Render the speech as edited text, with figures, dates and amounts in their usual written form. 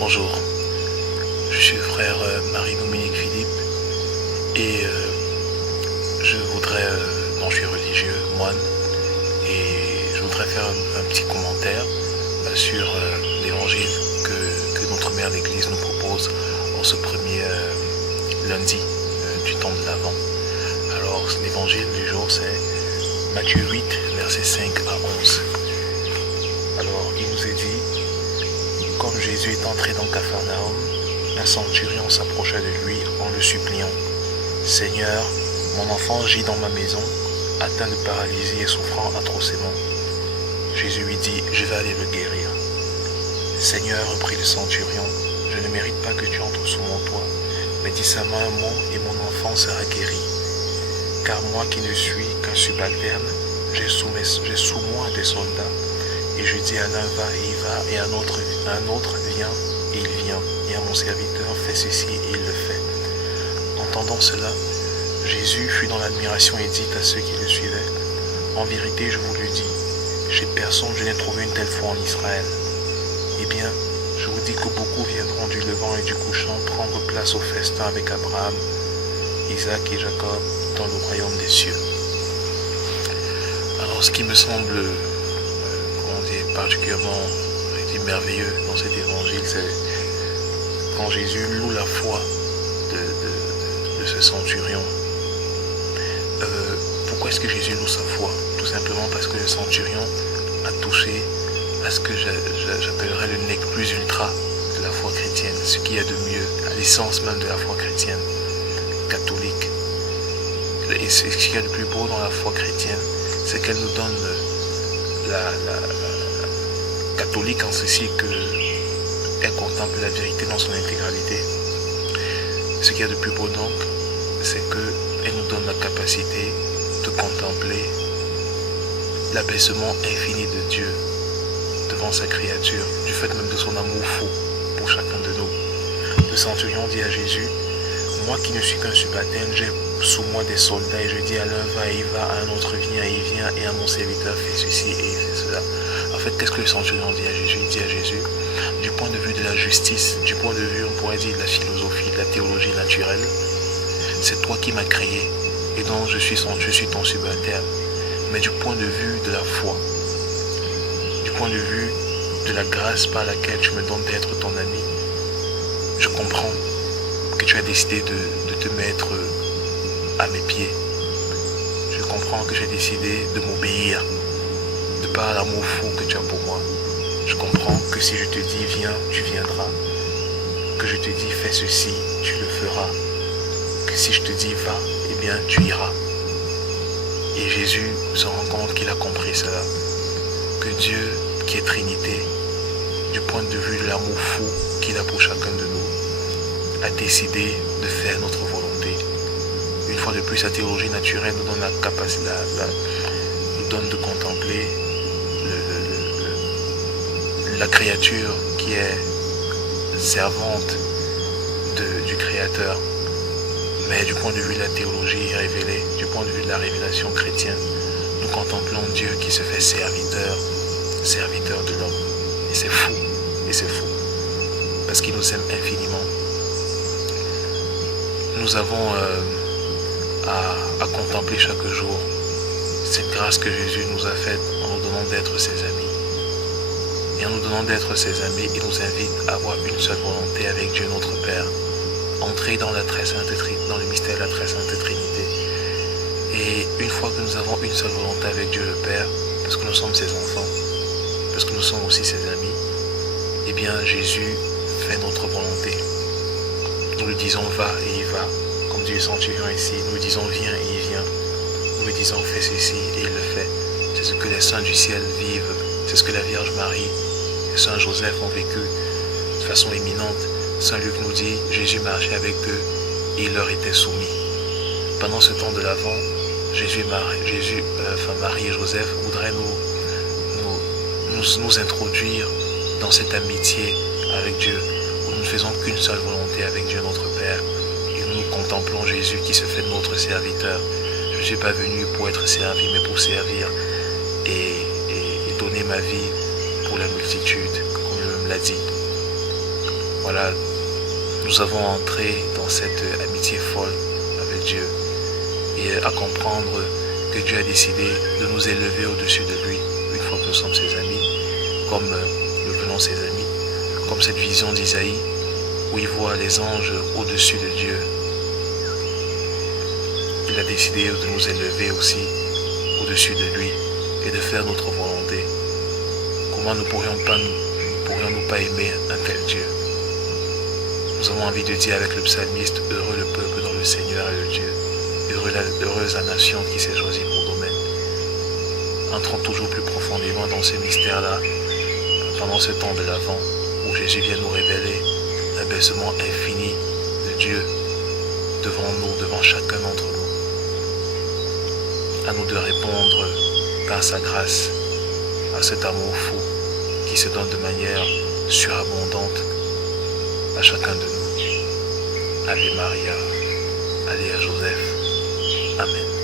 Bonjour, je suis frère Marie-Dominique Philippe et je je suis religieux, moine, et je voudrais faire un petit commentaire sur l'évangile que notre mère l'Église nous propose en ce premier lundi du temps de l'Avent. Alors l'évangile du jour c'est Matthieu 8, versets 5 à 11. Alors il nous est dit: comme Jésus est entré dans Capharnaüm, un centurion s'approcha de lui en le suppliant: Seigneur, mon enfant gît dans ma maison, atteint de paralysie et souffrant atrocement. Jésus lui dit: je vais aller le guérir. Seigneur, reprit le centurion, je ne mérite pas que tu entres sous mon toit, mais dis seulement un mot et mon enfant sera guéri. Car moi qui ne suis qu'un subalterne, j'ai sous moi des soldats, et je dis à l'un va et il va, et à un autre vient et il vient, et à mon serviteur fais ceci et il le fait. Entendant cela, Jésus fut dans l'admiration et dit à ceux qui le suivaient: en vérité je vous le dis, chez personne je n'ai trouvé une telle foi en Israël. Eh bien, je vous dis que beaucoup viendront du levant et du couchant prendre place au festin avec Abraham, Isaac et Jacob dans le royaume des cieux. Alors ce qui me semble particulièrement merveilleux dans cet évangile, c'est quand Jésus loue la foi de ce centurion. Pourquoi est-ce que Jésus loue sa foi? Tout simplement parce que le centurion a touché à ce que j'appellerais le nec plus ultra de la foi chrétienne, ce qu'il y a de mieux, à l'essence même de la foi chrétienne, catholique. Et ce qu'il y a de plus beau dans la foi chrétienne, c'est qu'elle nous donne la catholique en ceci qu'elle contemple la vérité dans son intégralité. Ce qu'il y a de plus beau donc, c'est qu'elle nous donne la capacité de contempler l'abaissement infini de Dieu devant sa créature, du fait même de son amour fou pour chacun de nous. Le centurion dit à Jésus: moi qui ne suis qu'un subalterne, j'ai sous moi des soldats, et je dis à l'un va et il va, à un autre vient et il vient, et à mon serviteur fait ceci et il fait cela. En fait, qu'est-ce que le centurion dit à Jésus? Il dit à Jésus, du point de vue de la justice, du point de vue, on pourrait dire, de la philosophie, de la théologie naturelle, c'est toi qui m'as créé, et donc je suis ton subalterne. Mais du point de vue de la foi, du point de vue de la grâce par laquelle tu me donnes d'être ton ami, je comprends que tu as décidé de te mettre à mes pieds. Je comprends que j'ai décidé de m'obéir de par l'amour fou que tu as pour moi. Je comprends que si je te dis viens, tu viendras. Que je te dis fais ceci, tu le feras. Que si je te dis va, eh bien tu iras. Et Jésus se rend compte qu'il a compris cela. Que Dieu, qui est Trinité, du point de vue de l'amour fou qu'il a pour chacun de nous, a décidé de faire notre volonté. Une fois de plus, sa théologie naturelle nous donne la capacité, nous donne de contempler la créature qui est servante du Créateur. Mais du point de vue de la théologie révélée, du point de vue de la révélation chrétienne, nous contemplons Dieu qui se fait serviteur de l'homme. Et c'est fou, parce qu'il nous aime infiniment. Nous avons à contempler chaque jour cette grâce que Jésus nous a faite en nous donnant d'être ses amis. Et en nous donnant d'être ses amis, il nous invite à avoir une seule volonté avec Dieu notre Père. Entrer dans le mystère de la très sainte Trinité. Et une fois que nous avons une seule volonté avec Dieu le Père, parce que nous sommes ses enfants, parce que nous sommes aussi ses amis, eh bien Jésus fait notre volonté. Nous lui disons va et il va, comme dit le centurion ici. Nous lui disons viens et il vient. Nous lui disons fais ceci et il le fait. C'est ce que les saints du ciel vivent. C'est ce que la Vierge Marie et Saint Joseph ont vécu de façon éminente. Saint Luc nous dit, Jésus marchait avec eux et il leur était soumis. Pendant ce temps de l'Avent, Marie et Joseph voudraient nous introduire dans cette amitié avec Dieu, où nous ne faisons qu'une seule volonté avec Dieu notre Père, et où nous contemplons Jésus qui se fait notre serviteur. Je ne suis pas venu pour être servi, mais pour servir et donner ma vie pour la multitude, comme il me l'a dit. voilà, nous avons entré dans cette amitié folle avec Dieu et à comprendre que Dieu a décidé de nous élever au-dessus de lui une fois que nous sommes ses amis, comme nous venons ses amis, comme cette vision d'Isaïe où il voit les anges au-dessus de Dieu. Il a décidé de nous élever aussi au-dessus de lui et de faire notre volonté. Comment ne pourrions-nous pas aimer un tel Dieu? Nous avons envie de dire avec le psalmiste, heureux le peuple dont le Seigneur est le Dieu, heureuse la nation qui s'est choisie pour domaine. Entrons toujours plus profondément dans ce mystère-là, pendant ce temps de l'Avent, où Jésus vient nous révéler l'abaissement infini de Dieu devant nous, devant chacun d'entre nous. À nous de répondre par sa grâce à cet amour fou qui se donne de manière surabondante à chacun de nous. Ave Maria, Alléluia Joseph. Amen.